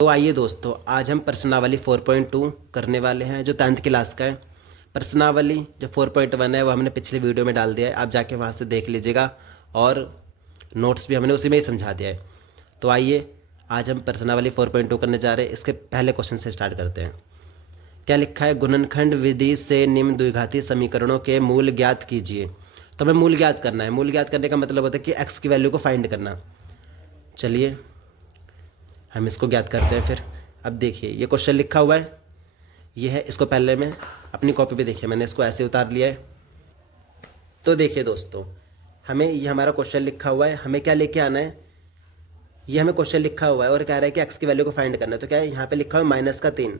तो आइए दोस्तों, आज हम प्रश्नावली 4.2 करने वाले हैं जो 10th क्लास का है। प्रश्नावली जो 4.1 है वो हमने पिछले वीडियो में डाल दिया है, आप जाके वहाँ से देख लीजिएगा और नोट्स भी हमने उसी में ही समझा दिया है। तो आइए आज हम प्रश्नावली 4.2 करने जा रहे हैं। इसके पहले क्वेश्चन से स्टार्ट करते हैं। क्या लिखा है? गुणनखंड विधि से निम्न द्विघाती समीकरणों के मूल ज्ञात कीजिए। तो हमें मूल ज्ञात करना है। मूल ज्ञात करने का मतलब होता है कि एक्स की वैल्यू को फाइंड करना। चलिए हम इसको ज्ञात करते हैं फिर। अब देखिए ये क्वेश्चन लिखा हुआ है, ये है। इसको पहले मैं अपनी कॉपी पे देखिए, मैंने इसको ऐसे उतार लिया है। तो देखिए दोस्तों, हमें ये हमारा क्वेश्चन लिखा हुआ है, हमें क्या लेके आना है? ये हमें क्वेश्चन लिखा हुआ है और कह रहा है कि एक्स की वैल्यू को फाइंड करना है। तो क्या है, यहाँ पे लिखा हुआ है -3।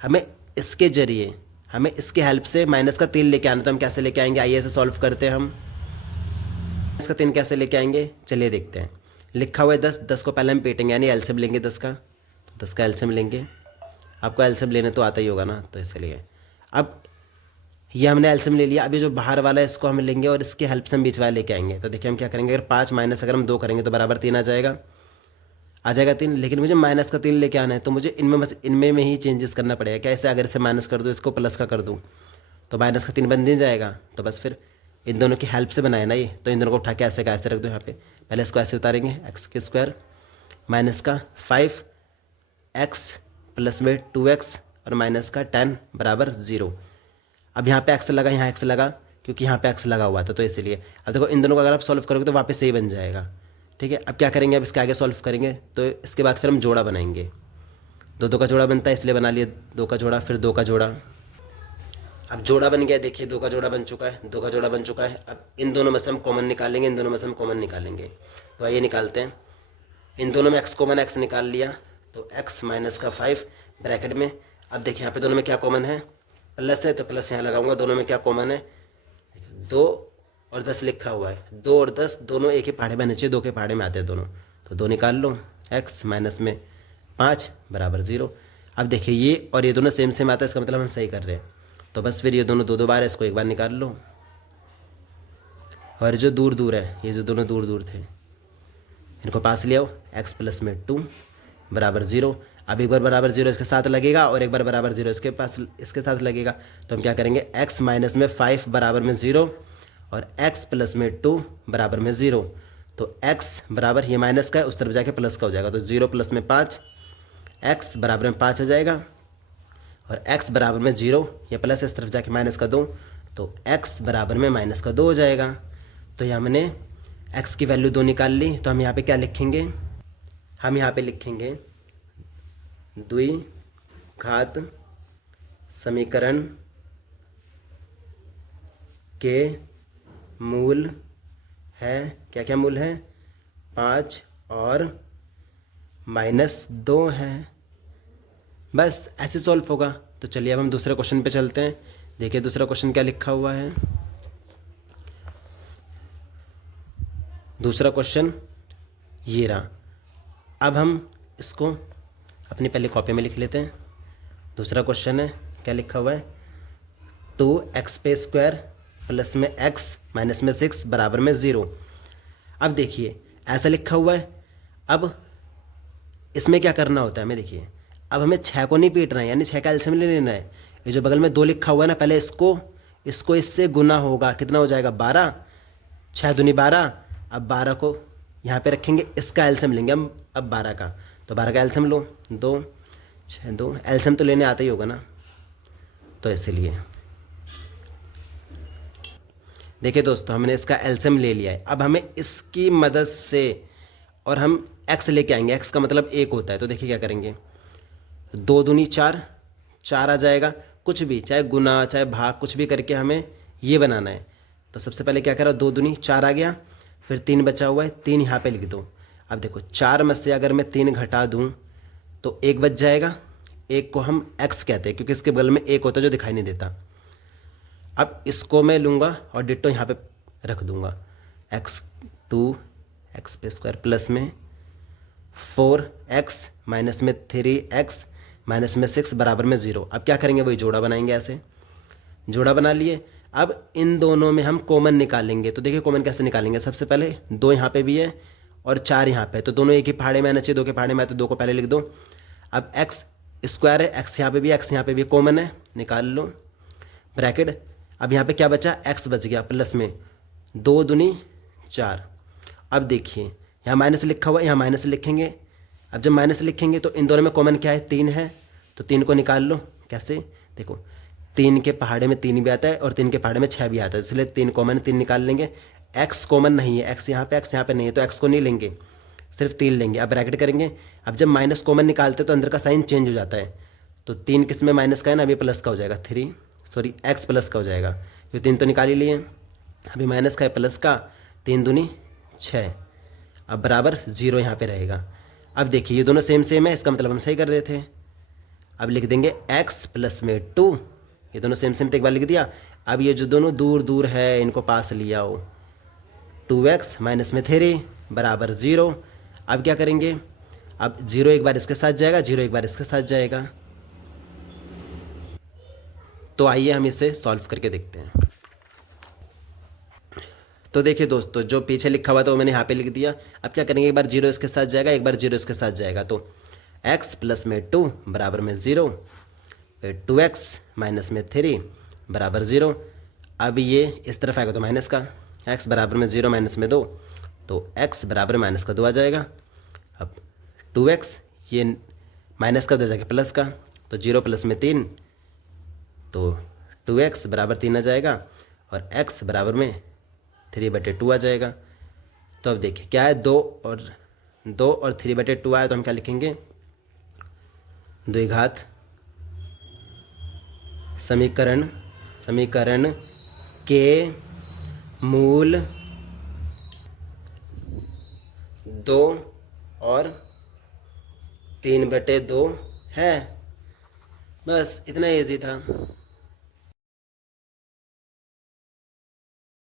हमें इसके जरिए, हमें इसके हेल्प से -3 लेके आना। तो हम कैसे लेके आएंगे? आइए इसे सॉल्व करते हैं। हम इसका 3 कैसे लेके आएंगे, चलिए देखते हैं। लिखा हुआ है 10, 10 को पहले हम पेटेंगे, यानी एलसीएम लेंगे 10 का। तो 10 का एलसीएम लेंगे। आपको एलसीएम लेने तो आता ही होगा ना, तो इसलिए अब ये हमने एलसीएम ले लिया। अभी जो बाहर वाला है इसको हम लेंगे और इसके हेल्प से हम बीच वाला लेके आएंगे। तो देखिए हम क्या करेंगे, अगर 5 माइनस अगर हम 2 करेंगे तो बराबर 3 आ जाएगा 3। लेकिन मुझे -3 लेके आना है, तो मुझे इनमें बस इनमें में ही चेंजेस करना पड़ेगा। कैसे? अगर इसे माइनस कर दूँ, इसको प्लस का कर दूँ, तो -3 बन नहीं जाएगा। तो बस फिर इन दोनों की हेल्प से बनाए ना ये, तो इन दोनों को उठा के ऐसे का ऐसे रख दो यहाँ पे। पहले इसको ऐसे उतारेंगे, x² माइनस का 5x प्लस में 2x और माइनस का 10 बराबर 0। अब यहाँ पे x लगा, यहाँ x लगा, क्योंकि यहाँ पे x लगा हुआ था, तो इसीलिए। अब देखो इन दोनों को अगर आप सॉल्व करोगे तो वापस सही बन जाएगा। ठीक है, अब क्या करेंगे, अब इसके आगे सॉल्व करेंगे तो इसके बाद फिर हम जोड़ा बनाएंगे। 2 का जोड़ा बनता है, इसलिए बना लिए 2 का जोड़ा, फिर 2 का जोड़ा। अब जोड़ा बन गया, देखिए 2 का जोड़ा बन चुका है, 2 का जोड़ा बन चुका है। अब इन दोनों में से हम कॉमन निकालेंगे, इन दोनों में से हम कॉमन निकालेंगे। तो आइए निकालते हैं। इन दोनों में x कॉमन, x निकाल लिया, तो x माइनस का 5 ब्रैकेट में। अब देखिए यहाँ पे दोनों में क्या कॉमन है, प्लस है, तो प्लस यहाँ लगाऊंगा। दोनों में क्या कॉमन है, 2 और 10 लिखा हुआ है। 2 और 10 दोनों एक ही पहाड़े में आने चाहिए, 2 के पहाड़े में आते हैं दोनों। तो 2 निकाल लो, x माइनस में 5 बराबर 0। अब देखिए ये और ये दोनों सेम सेम आता है, इसका मतलब हम सही कर रहे हैं। तो बस फिर ये दोनों 2 बार है, इसको एक बार निकाल लो। और जो दूर दूर है, ये जो दोनों दूर दूर थे, इनको पास ले आओ। x प्लस में 2 बराबर 0। अब एक बार बराबर 0 इसके साथ लगेगा और एक बार बराबर 0 इसके साथ लगेगा। तो हम क्या करेंगे, x माइनस में 5 बराबर में 0 और x प्लस में 2 बराबर में 0। तो x बराबर, ये माइनस का है, उस तरफ जाके प्लस का हो जाएगा। तो 0 प्लस में 5, x बराबर में 5 हो जाएगा। और x बराबर में 0, ये प्लस इस तरफ जाके माइनस का 2, तो x बराबर में -2 हो जाएगा। तो ये हमने x की वैल्यू 2 निकाल ली। तो हम यहाँ पे क्या लिखेंगे, हम यहाँ पे लिखेंगे द्विघात समीकरण के मूल है, क्या क्या मूल है, 5 और -2 है। बस ऐसे सॉल्व होगा। तो चलिए अब हम दूसरे क्वेश्चन पे चलते हैं। देखिए दूसरा क्वेश्चन क्या लिखा हुआ है। दूसरा क्वेश्चन ये रहा। अब हम इसको अपनी पहले कॉपी में लिख लेते हैं। दूसरा क्वेश्चन है, क्या लिखा हुआ है, 2x² प्लस में x माइनस में 6 बराबर में 0। अब देखिए ऐसा लिखा हुआ है। अब इसमें क्या करना होता है हमें, देखिए अब हमें 6 को नहीं पीटना है, यानी 6 का एलसीएम ले लेना है। ये जो बगल में 2 लिखा हुआ है ना, पहले इसको इससे गुना होगा, कितना हो जाएगा, 12। 6 दूनी 12। अब 12 को यहाँ पे रखेंगे, इसका एलसीएम लेंगे हम अब 12 का। तो 12 का एलसीएम लो, 2 6 2, एलसीएम तो लेने आता ही होगा ना, तो इसीलिए। देखिए दोस्तों हमने इसका एलसीएम ले लिया है। अब हमें इसकी मदद से और हम x लेके आएंगे। x का मतलब 1 होता है। तो देखिए क्या करेंगे, 2 दूनी 4, 4 आ जाएगा। कुछ भी, चाहे गुना चाहे भाग, कुछ भी करके हमें ये बनाना है। तो सबसे पहले क्या करा, 2 दूनी 4 आ गया, फिर 3 बचा हुआ है, 3 यहाँ पे लिख दो। अब देखो 4 में से अगर मैं 3 घटा दूँ तो 1 बच जाएगा। 1 को हम x कहते हैं क्योंकि इसके बगल में 1 होता है जो दिखाई नहीं देता। अब इसको मैं लूँगा और डिट्टो यहाँ पे रख दूँगा, x² प्लस में 4x माइनस में 3x माइनस में 6 बराबर में 0। अब क्या करेंगे, वही जोड़ा बनाएंगे। ऐसे जोड़ा बना लिए। अब इन दोनों में हम कॉमन निकालेंगे। तो देखिए कॉमन कैसे निकालेंगे, सबसे पहले 2 यहाँ पे भी है और 4 यहाँ पे, तो दोनों एक ही पहाड़े में आना चाहिए, 2 के पहाड़े में आए तो 2 को पहले लिख दो। अब एक्स स्क्वायर है, एक्स यहाँ पे भी, एक्स यहाँ पे भी कॉमन है, निकाल लो ब्रैकेट। अब यहाँ पे क्या बचा, एक्स बच गया प्लस में 2 दूनी 4। अब देखिए यहाँ माइनस लिखा हुआ है, यहाँ माइनस लिखेंगे। अब जब माइनस लिखेंगे तो इन दोनों में कॉमन क्या है, 3 है, तो 3 को निकाल लो। कैसे, देखो 3 के पहाड़े में 3 भी आता है और 3 के पहाड़े में 6 भी आता है, इसलिए 3 कॉमन, 3 निकाल लेंगे। एक्स कॉमन नहीं है, एक्स यहाँ पे नहीं है, तो एक्स को नहीं लेंगे, सिर्फ 3 लेंगे। अब ब्रैकेट करेंगे। अब जब माइनस कॉमन निकालते तो अंदर का साइन चेंज हो जाता है, तो 3 किस में माइनस का है ना, अभी प्लस का हो जाएगा, एक्स प्लस का हो जाएगा। ये 3 तो निकाल ही लिए, अभी माइनस का है प्लस का, 3 दूनी 6, अब बराबर 0 यहाँ पे रहेगा। अब देखिए ये दोनों सेम सेम है, इसका मतलब हम सही कर रहे थे। अब लिख देंगे x प्लस में 2, ये दोनों सेम सेम तो एक बार लिख दिया। अब ये जो दोनों दूर दूर है इनको पास लिया हो, 2x माइनस में 3 बराबर 0। अब क्या करेंगे, अब 0 एक बार इसके साथ जाएगा, 0 एक बार इसके साथ जाएगा। तो आइए हम इसे सॉल्व करके देखते हैं। तो देखिए दोस्तों, जो पीछे लिखा हुआ था वो मैंने यहाँ पे लिख दिया। अब क्या करेंगे, एक बार 0 इसके साथ जाएगा, एक बार 0 इसके साथ जाएगा, तो x प्लस में 2 बराबर में 0, फिर 2x माइनस में 3 बराबर 0। अब ये इस तरफ आएगा तो माइनस का, x बराबर में 0 माइनस में 2, तो x बराबर माइनस का 2 आ जाएगा। अब 2x ये माइनस का 2 जाएगा प्लस का, तो 0 प्लस में 3, तो 2x बराबर 3 आ जाएगा, और x बराबर में 3/2 आ जाएगा। तो अब देखिए क्या है, 2 और 3/2 आया, तो हम क्या लिखेंगे, 2 घात समीकरण के मूल 2 और 3/2 है। बस इतना ईजी था।